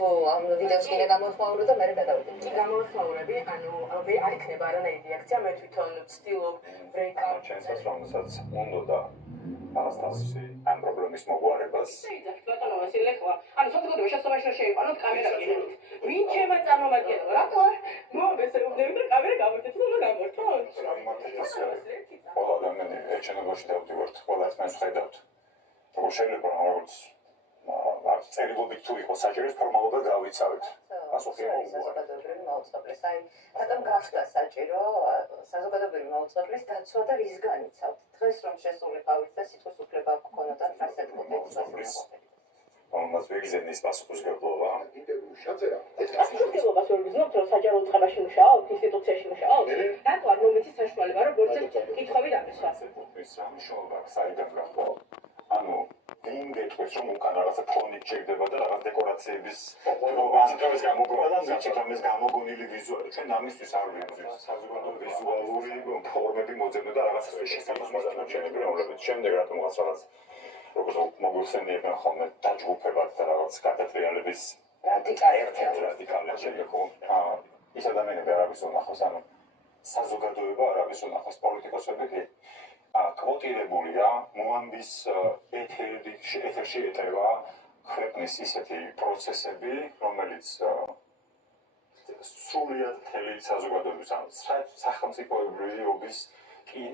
თუ ამ ვიდეოს კიდე გამოხმაურო და მე გადავიდე. კი გამოხმაურები, ანუ არ იქნება არანაირი რეაქცია, მე თვითონ ვცდილობ breakout ჩემსაც რომელსაც უნდა ასტასი ამ პრობლემის მოგვარებას. ბატონო ვასილე ხო? ანუ საზოგადოება შესაძლოა შეიყვანოთ კამერა კიდევ. ვინ ჩემ წარმომადგენლო რა თქმა უნდა? მოგესალმებით და კამერა გამორთეთ და გამორთოთ. ყველა ადამიანი ეჩენებაში დავდივართ, ყველას მას ხედავთ. როგორ შეიძლება როგორც წერილობით თუ იყოს საჭირო ფორმალურად გავიცავთ. ასოხი საზოგადოებრივი მაუწყებლის. აი, რატომ გახდა საჭირო საზოგადოებრივი მაუწყებლის დაცვა და რის განიცავთ? დღეს რომ შესულიყავით და სიტყვის უფლება გქონოდათ ასეთ მოხდეს. ამას ვიგზენის პასუხისმგებლობა. პასუხისმგებლობას ვერ ვიზნობთ, რომ საჯარო უწყებაში მუშაობთ, ინსტიტუციაში მუშაობთ? რატო არ მომიცით საშუალება, რომ ბორცე კითხვები დამისვა? ეს სამშობლო საიდან გახდა. ანუ ვინ გეტყვის რომ უკან რაღაცა ფონი ჭირდება და რაღაც დეკორაციების პროგრამის გამოგონილი გამოგონილი ვიზუალი. ჩვენ ამისთვის არ ვიძვით საზოგადო ვიზუალური ფორმები მოძებნა და რაღაცა შესაძლებელი რომლებიც შემდეგ რატომღაც რაღაც როგორც მოგვიხსენიებენ ხოლმე დაჯგუფებად და რაღაც გადატრიალების რადიკალია შეიძლება ის ადამიანები არ არის უნახოს ანუ საზოგადოება არ არის უნახოს პოლიტიკოსები კი კვოტირებულია მოამბის ეთერში ეტევა ქვეყნის ისეთი პროცესები რომელიც სრულიად მთელი საზოგადოების ან სახელმწიფოებრივი ობის კი